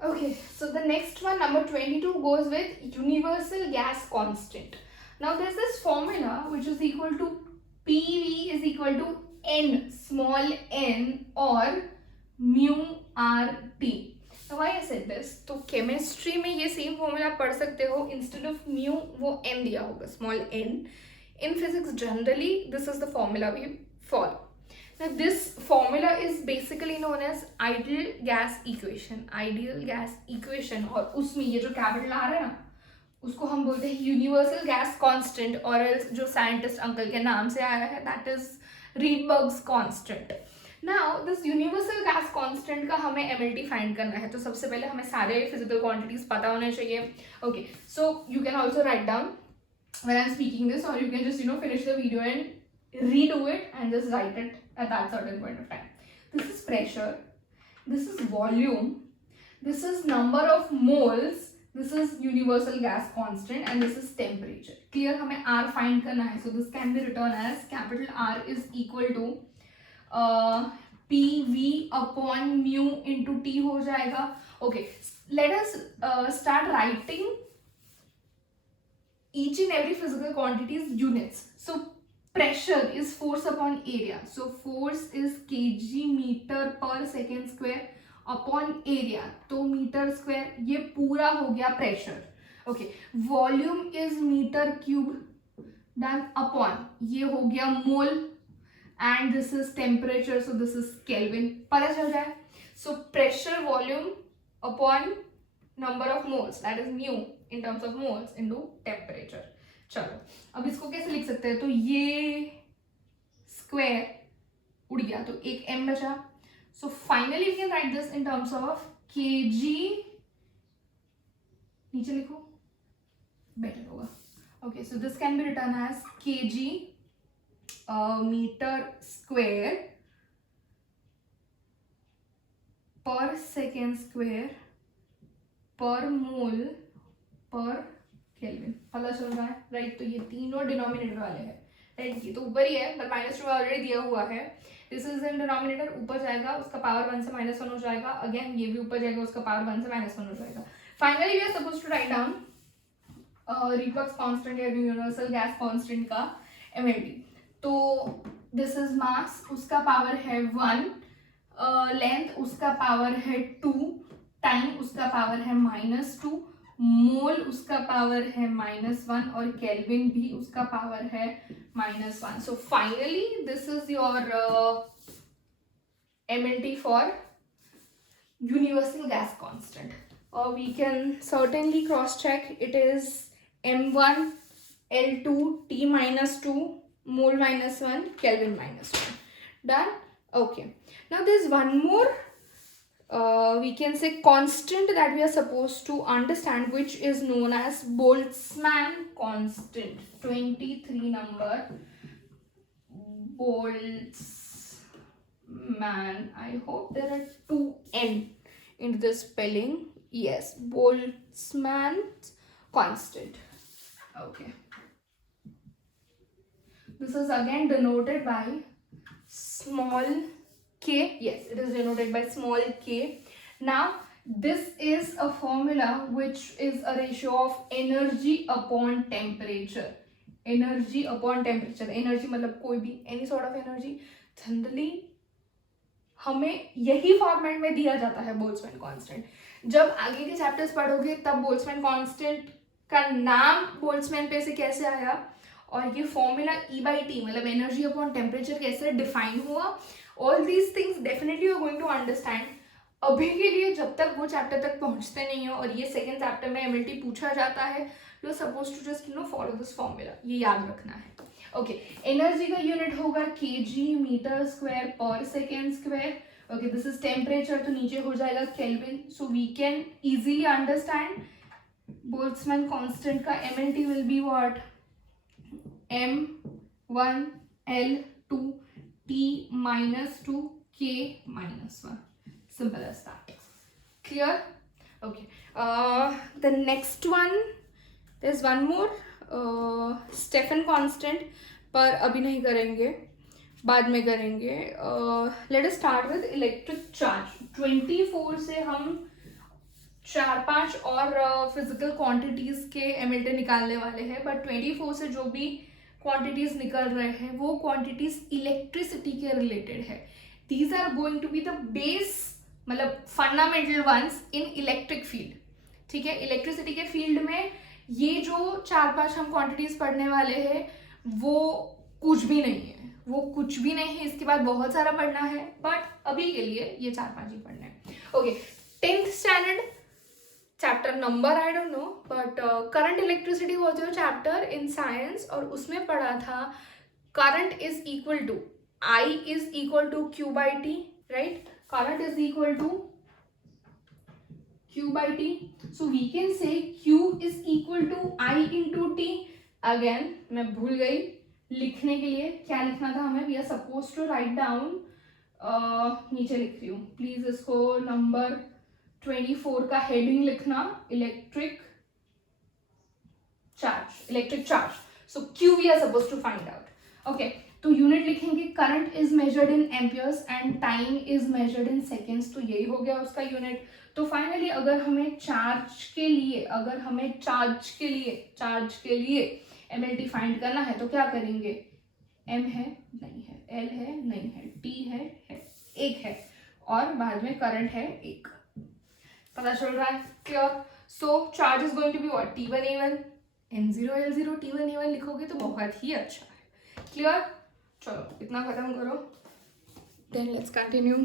Okay, so the next one, number 22, goes with universal gas constant. Now there's this formula which is equal to PV is equal to N, small n, or mu RT. Now why I said this, तो chemistry में ये same formula पढ़ सकते हो, instead of mu वो n दिया होगा, small n. In physics generally this is the formula we follow. Now this formula is basically known as ideal gas equation. Ideal gas equation, और उसमें ये जो कैपिटल आ रहा है ना, उसको हम बोलते हैं यूनिवर्सल गैस कांस्टेंट, और एल्स जो साइंटिस्ट अंकल के नाम से आया है that is Rydberg's constant. Now this universal gas constant का हमें एमएलटी फाइंड करना है, तो सबसे पहले हमें सारे फिजिकल क्वांटिटीज पता होने चाहिए. Okay, so you can also write down when I'm speaking this, or you can just finish the video and redo it and just write it at that certain point of time. This is pressure, this is volume, this is number of moles, this is universal gas constant, and this is temperature. Clear? हमें R find करना है, so this can be written as capital R is equal to PV upon mu into T हो जाएगा. Okay, let us start writing each and every physical quantity's units. So pressure is force upon area, so force is kg meter per second square upon area, तो metre square. ये पूरा हो गया pressure. Okay, volume is metre cube, done, upon ये हो गया mole, and this is temperature, so this is kelvin. पता चल जाए. So pressure volume upon number of moles, that is mu in terms of moles into temperature. चलो अब इसको कैसे लिख सकते हैं, तो ये स्क्वायर उड़ गया तो एक m बचा. So finally we can write this in terms of kg, नीचे लिखो बेटर होगा. Okay, so this can be written as kg metre square पर सेकेंड स्क्वायर पर मोल पर केल्विन. पता चल रहा है, राइट? तो ये तीनों डिनोमिनेटर वाले हैं, राइट? ये तो ऊपर ही है बट -2 ऑलरेडी दिया हुआ है. दिस इज इन डिनोमिनेटर, ऊपर जाएगा उसका पावर 1 से -1 हो जाएगा. अगेन ये भी ऊपर जाएगा, उसका पावर 1 से -1 हो जाएगा. Finally we are supposed to write down Rydberg's constant या यूनिवर्सल गैस कांस्टेंट का एमएलटी. तो दिस इज मास, उसका पावर है 1, लेंथ उसका पावर है 2, टाइम उसका पावर है -2, मोल उसका पावर है -1, और केल्विन भी उसका पावर है -1. So finally this is your MLT for universal gas constant, or we can certainly cross check. It is m1 l2 t -2 mole -1 kelvin -1. Done. Okay, now there's one more we can say constant that we are supposed to understand, which is known as Boltzmann constant. 23 number, Boltzmann. I hope there are 2 n in the spelling. Yes, Boltzmann constant. Okay, this is again denoted by small k. Yes, it is denoted by small k. Now this is a formula which is a ratio of energy upon temperature. Energy upon temperature, energy मतलब कोई भी any sort of energy, generally हमें यही format में दिया जाता है Boltzmann constant. जब आगे के चैप्टर्स पढ़ोगे तब बोल्ट्जमैन कांस्टेंट का नाम बोल्ट्जमैन पे से कैसे आया, और ये फॉर्मूला E/T मतलब एनर्जी अपॉन टेम्परेचर कैसे डिफाइन हुआ, all these things definitely you are going to understand. अभी के लिए जब तक वो चैप्टर तक पहुंचते नहीं हो और ये सेकेंड चैप्टर में एमएलटी पूछा जाता है, you are suppose to just follow this formula, ये याद रखना है. ओके, एनर्जी का यूनिट होगा kg मीटर स्क्वायर पर second square. Okay, this is temperature, तो नीचे हो जाएगा kelvin. So we can easily understand Boltzmann constant का MLT will be what, m1 l2 t -2 k -1. Simple as that. Clear? Okay. The next one, there's one more Stefan constant, पर अभी नहीं करेंगे, बाद में करेंगे. Let us start with electric charge. 24 से हम चार पांच और फिजिकल क्वांटिटीज के एमिटर निकालने वाले हैं, बट 24 से जो भी क्वांटिटीज निकल रहे हैं वो क्वांटिटीज इलेक्ट्रिसिटी के रिलेटेड है. These are going to be the base, मतलब fundamental ones in electric field. ठीक है, इलेक्ट्रिसिटी के फील्ड में ये जो चार पांच हम क्वांटिटीज पढ़ने वाले हैं वो कुछ भी नहीं है, वो कुछ भी नहीं है. इसके बाद बहुत सारा पढ़ना है, बट अभी के लिए ये चार पांच ही पढ़ना है. Okay, 10th standard chapter number I don't know, but current electricity was your chapter in science, और उसमें पढ़ा था current is equal to I is equal to Q by T, right. Current is equal to Q by T. So we can say Q is equal to I into T. Again, मैं भूल गई लिखने के लिए क्या लिखना था हमें. We are supposed to write down, नीचे लिख रही हूँ, प्लीज इसको नंबर 24 का हेडिंग लिखना, electric charge. So Q we are supposed to find out. Okay, तो यूनिट लिखेंगे. Current is measured in amperes and time is measured in seconds. तो यही हो गया उसका यूनिट. तो फाइनली अगर हमें चार्ज के लिए एमएलटी फाइंड करना है तो क्या करेंगे. एम है नहीं है, एल है नहीं है, टी है एक है, और बाद में करंट है एक. पता चल रहा है? Clear. So charge is going to be what, T1A1 N0 L0 T1A1 लिखोगे तो बहुत ही अच्छा है. क्लियर. चलो इतना खत्म करो, देन लेट्स कंटिन्यू.